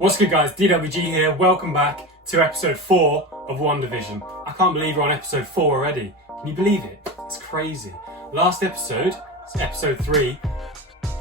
What's good guys, DWG here, welcome back to episode 4 of WandaVision. I can't believe we're on episode 4 already. Can you believe it? It's crazy. Last episode, episode 3,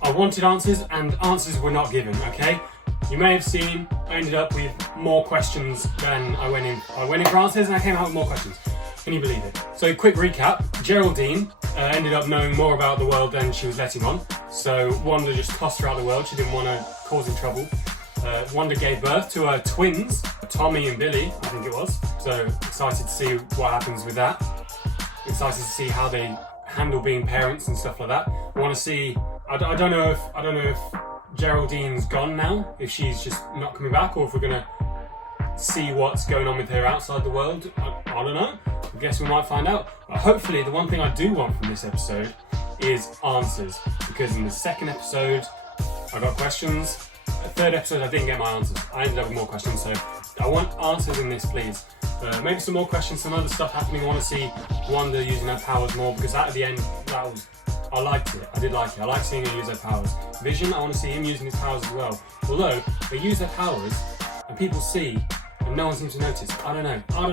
I wanted answers and answers were not given, okay? You may have seen, I ended up with more questions than I went in. I went in for answers and I came out with more questions. Can you believe it? So quick recap, Geraldine ended up knowing more about the world than she was letting on. So Wanda just tossed her out of the world, she didn't want to cause him trouble. Wanda gave birth to her twins, Tommy and Billy, I think it was. So excited to see what happens with that. Excited to see how they handle being parents and stuff like that. I want to see. I don't know if Geraldine's gone now, if she's just not coming back, or if we're gonna see what's going on with her outside the world. I don't know. I guess we might find out. But hopefully, the one thing I do want from this episode is answers, because in the second episode I got questions. The third episode I didn't get my answers. I ended up with more questions, so I want answers in this, please. Maybe some more questions, some other stuff happening. I want to see Wanda using her powers more, because at the end, I liked it. I did like it. I like seeing her use her powers. Vision, I want to see him using his powers as well. Although, they use their powers, and people see, and no one seems to notice. I don't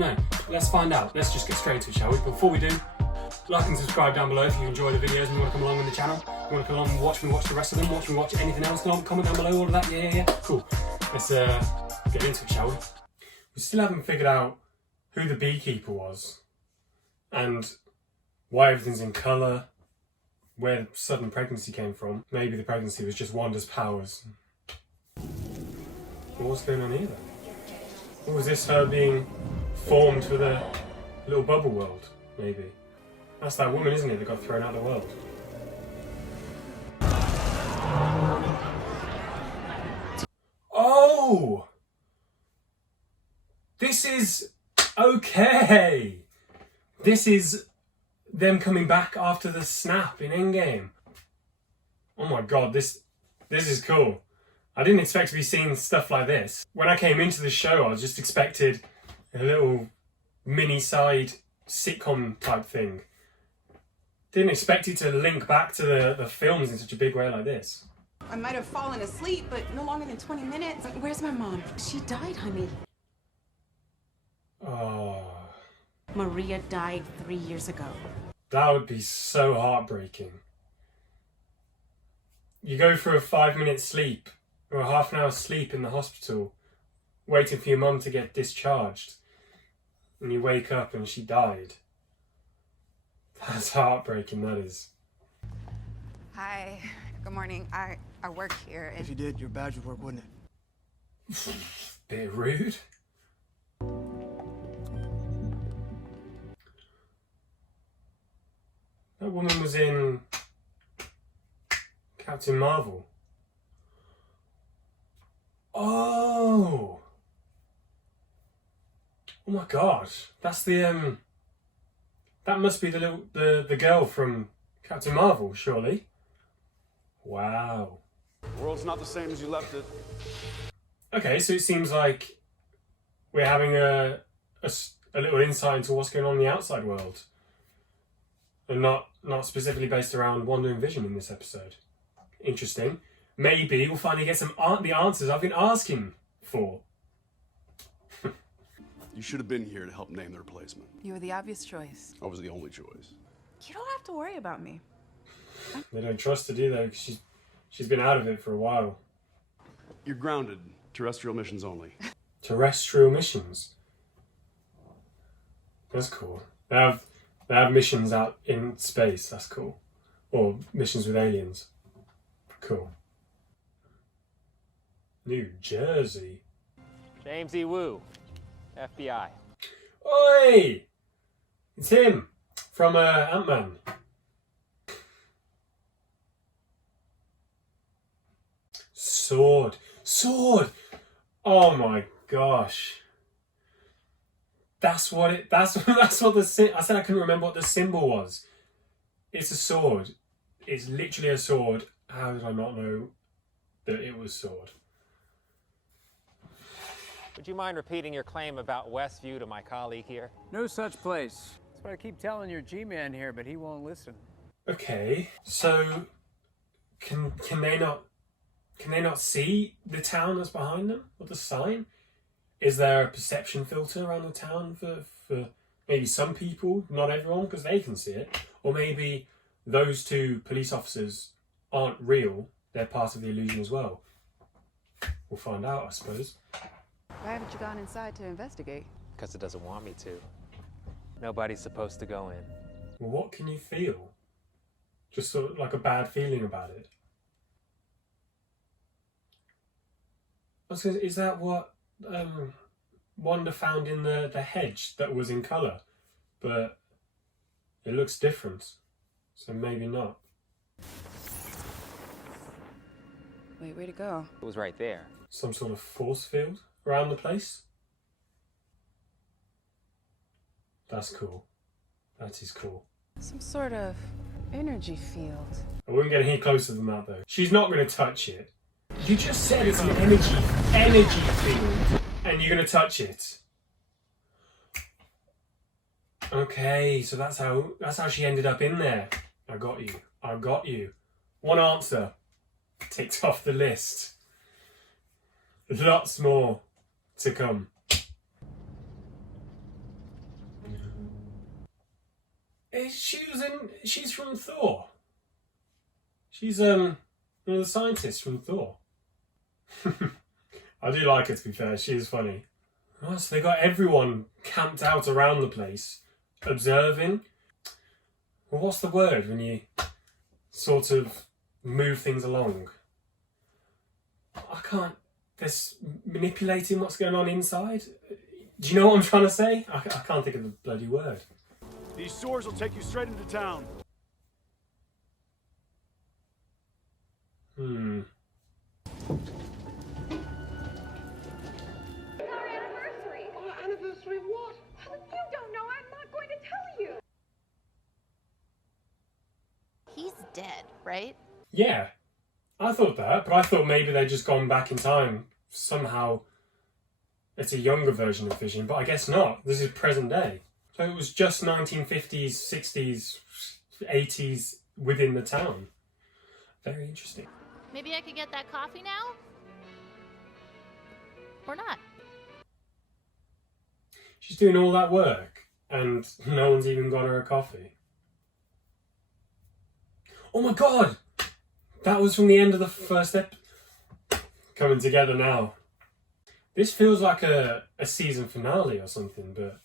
know. Let's find out. Let's just get straight to it, shall we? Before we do, like and subscribe down below if you enjoy the videos and you want to come along with the channel. You want to come along and watch me watch the rest of them, watch me watch anything else, comment down below, all of that, yeah. Cool. Let's get into it, shall we? We still haven't figured out who the beekeeper was, and why everything's in colour, where the sudden pregnancy came from. Maybe the pregnancy was just Wanda's powers. But what's going on here then? Or was this her being formed for the little bubble world, maybe? That's that woman, isn't it, that got thrown out of the world? Oh! This is... okay! This is them coming back after the snap in Endgame. Oh my god, this is cool. I didn't expect to be seeing stuff like this. When I came into the show, I just expected a little mini-side sitcom type thing. Didn't expect it to link back to the films in such a big way like this. I might have fallen asleep, but no longer than 20 minutes. Where's my mom? She died, honey. Oh. Maria died 3 years ago. That would be so heartbreaking. You go for a 5-minute sleep, or a half an hour sleep in the hospital, waiting for your mum to get discharged, and you wake up and she died. That's heartbreaking, that is. Hi, good morning. I work here. If you did, your badge would work, wouldn't it? Bit rude. That woman was in Captain Marvel. Oh! Oh my god. That's the that must be the girl from Captain Marvel, surely. Wow. The world's not the same as you left it. Okay, so it seems like we're having a little insight into what's going on in the outside world. And not specifically based around Wanda and Vision in this episode. Interesting. Maybe we'll finally get the answers I've been asking for. You should have been here to help name the replacement. You were the obvious choice. I was the only choice. You don't have to worry about me. They don't trust her, do they? Because she's been out of it for a while. You're grounded. Terrestrial missions only. Terrestrial missions? That's cool. They have missions out in space, that's cool. Or missions with aliens. Cool. New Jersey. James E. Wu, FBI. Oi! It's him from Ant-Man. Sword. Oh my gosh. That's what the I said I couldn't remember what the symbol was. It's a sword. It's literally a sword. How did I not know that it was sword? Would you mind repeating your claim about Westview to my colleague here? No such place. That's what I keep telling your G-man here, but he won't listen. Okay, so can they not Can they not see the town that's behind them or the sign? Is there a perception filter around the town for maybe some people, not everyone, because they can see it? Or maybe those two police officers aren't real, they're part of the illusion as well. We'll find out, I suppose. Why haven't you gone inside to investigate? Because it doesn't want me to. Nobody's supposed to go in. Well, what can you feel? Just sort of like a bad feeling about it? Is that what Wanda found in the hedge that was in colour? But it looks different, so maybe not. Wait, where'd it go? It was right there. Some sort of force field around the place? That's cool. That is cool. Some sort of energy field. I wouldn't get any closer than that though. She's not going to touch it. You just said it's an energy field, and you're going to touch it. Okay, so that's how she ended up in there. I got you. One answer ticked off the list. Lots more to come. She's from Thor. She's one of the scientists from Thor. I do like her, to be fair. She is funny. Oh, so they got everyone camped out around the place, observing. Well, what's the word when you sort of move things along? I can't. There's manipulating what's going on inside. Do you know what I'm trying to say? I can't think of the bloody word. These sewers will take you straight into town. Our anniversary. Our anniversary of what? You don't know. I'm not going to tell you. He's dead, right? Yeah, I thought that, but I thought maybe they'd just gone back in time. Somehow it's a younger version of Vision, but I guess not. This is present day. So it was just 1950s, 60s, 80s within the town. Very interesting. Maybe I could get that coffee now? Or not? She's doing all that work and no one's even got her a coffee. Oh my god! That was from the end of the first episode. Coming together now. This feels like a season finale or something, but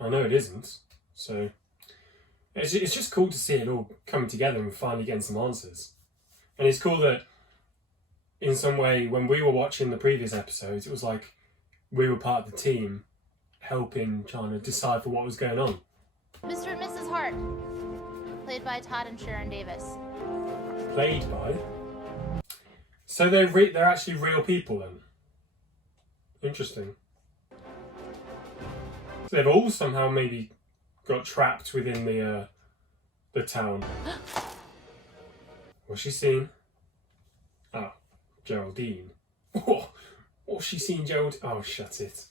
I know it isn't. So it's just cool to see it all coming together and finally getting some answers. And it's cool that in some way, when we were watching the previous episodes, it was like we were part of the team helping, trying to decipher what was going on. Mr. and Mrs. Hart, played by Todd and Sharon Davis. Played by? So they're actually real people then? Interesting. So they've all somehow maybe got trapped within the town. What's she seen? Oh, Geraldine. What's she seen, Gerald? Oh, shut it.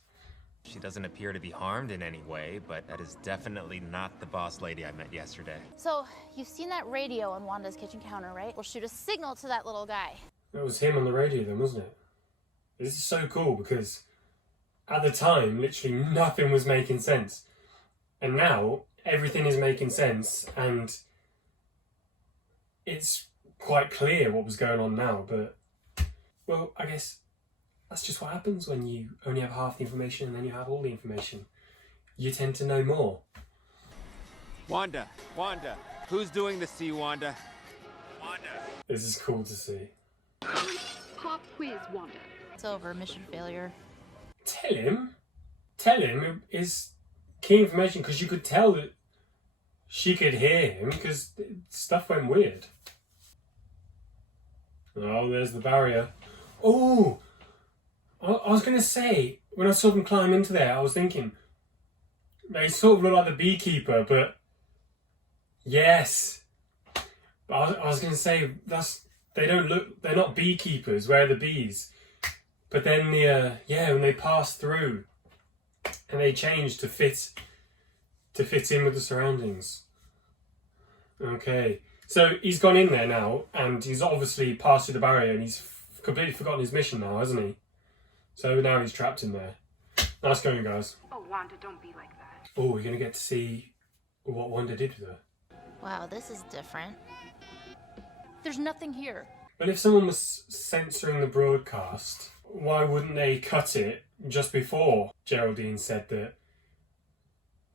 She doesn't appear to be harmed in any way, but that is definitely not the boss lady I met yesterday. So, you've seen that radio on Wanda's kitchen counter, right? We'll shoot a signal to that little guy. That was him on the radio then, wasn't it? This is so cool because at the time, literally nothing was making sense. And now, everything is making sense and it's quite clear what was going on now, but, well, I guess that's just what happens when you only have half the information and then you have all the information. You tend to know more. Wanda, who's doing this to you, Wanda? Wanda. This is cool to see. Pop quiz, Wanda. It's over, mission failure. Tell him is key information because you could tell that she could hear him because stuff went weird. Oh, there's the barrier. Oh, I was going to say, when I saw them climb into there, I was thinking, they sort of look like the beekeeper, but yes. But I was going to say, they're not beekeepers, where are the bees? But then when they pass through and they change to fit in with the surroundings. Okay, so he's gone in there now and he's obviously passed through the barrier and he's completely forgotten his mission now, hasn't he? So now he's trapped in there. Nice going, guys. Oh, Wanda, don't be like that. Oh, we're going to get to see what Wanda did with her. Wow, this is different. There's nothing here. But if someone was censoring the broadcast, why wouldn't they cut it just before Geraldine said that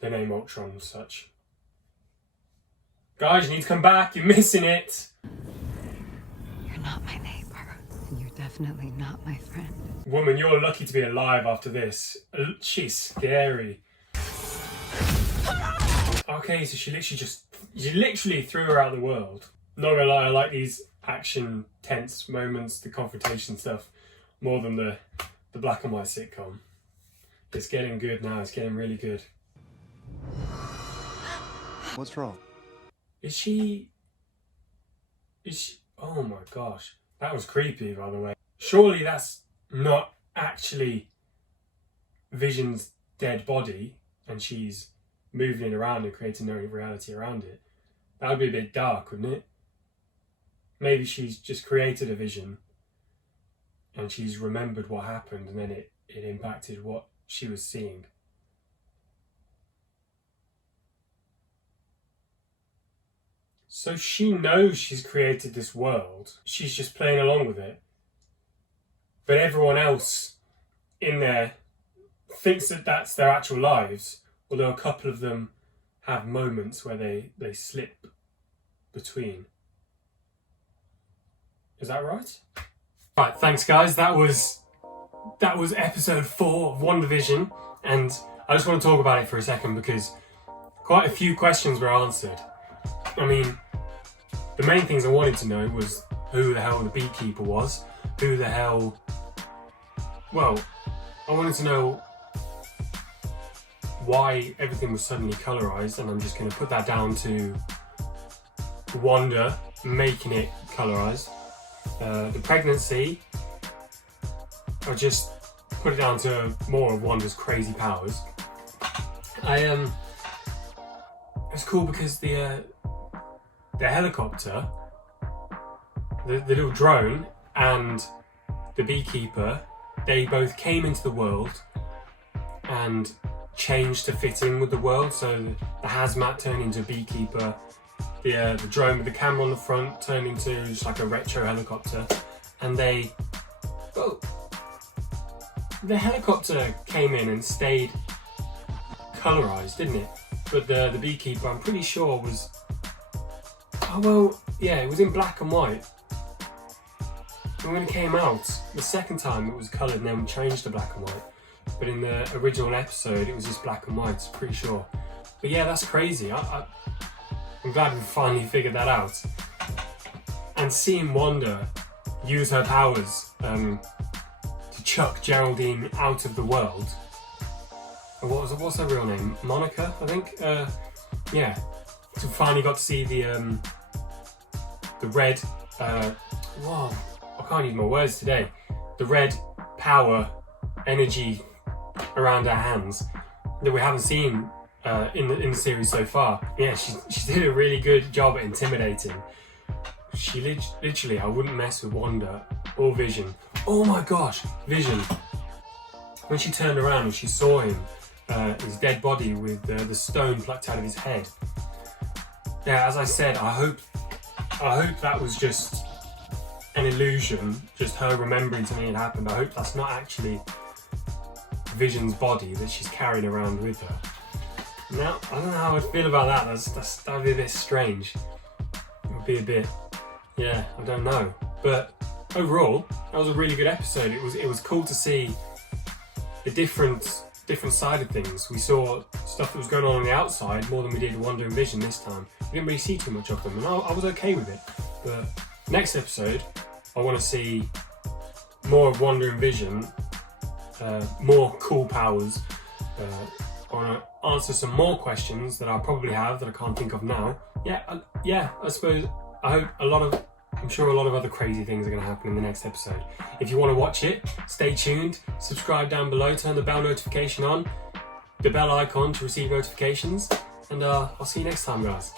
the name Ultron was such? Guys, you need to come back. You're missing it. You're not my neighbor. And you're definitely not my friend. Woman, you're lucky to be alive after this. She's scary. Okay, so she literally threw her out of the world. Not gonna lie, I like these action, tense moments, the confrontation stuff, more than the black and white sitcom. It's getting good now, it's getting really good. What's wrong? Is she... Oh my gosh. That was creepy, by the way. Surely that's not actually Vision's dead body and she's moving it around and creating no reality around it. That would be a bit dark, wouldn't it? Maybe she's just created a vision and she's remembered what happened and then it impacted what she was seeing. So she knows she's created this world. She's just playing along with it. But everyone else in there thinks that that's their actual lives, although a couple of them have moments where they slip between. Is that right? Right, thanks guys. That was episode 4 of WandaVision, and I just want to talk about it for a second because quite a few questions were answered. I mean, the main things I wanted to know was who the hell the beekeeper was, well, I wanted to know why everything was suddenly colorized, and I'm just going to put that down to Wanda making it colorized. The pregnancy, I just put it down to more of Wanda's crazy powers. It's cool because the helicopter, the little drone, and the beekeeper, they both came into the world and changed to fit in with the world. So the hazmat turned into a beekeeper, the drone with the camera on the front turned into just like a retro helicopter, and the helicopter came in and stayed colorized, didn't it? But the beekeeper, I'm pretty sure, was, oh well, yeah, it was in black and white. And when it came out, the second time it was coloured and then changed to black and white. But in the original episode, it was just black and white, I'm pretty sure. But yeah, that's crazy. I'm glad we finally figured that out. And seeing Wanda use her powers to chuck Geraldine out of the world. What's her real name? Monica, I think? Yeah. So we finally got to see the red, whoa, I can't use my words today. The red power energy around her hands that we haven't seen in the series so far. Yeah, she did a really good job at intimidating. She literally, I wouldn't mess with Wanda or Vision. Oh my gosh, Vision. When she turned around and she saw him, his dead body with the stone plucked out of his head. Yeah, as I said, I hope that was just an illusion, just her remembering something had happened. I hope that's not actually Vision's body that she's carrying around with her. Now, I don't know how I'd feel about that. That'd be a bit strange. It would be a bit, yeah, I don't know. But overall, that was a really good episode. It was cool to see the different side of things. We saw stuff that was going on the outside more than we did Wanda and Vision this time. We didn't really see too much of them, and I was okay with it. But next episode, I want to see more of Wanda and Vision, more cool powers. I want to answer some more questions that I probably have that I can't think of now. Yeah, I suppose, I'm sure a lot of other crazy things are going to happen in the next episode. If you want to watch it, stay tuned, subscribe down below, turn the bell notification on, the bell icon to receive notifications, and I'll see you next time, guys.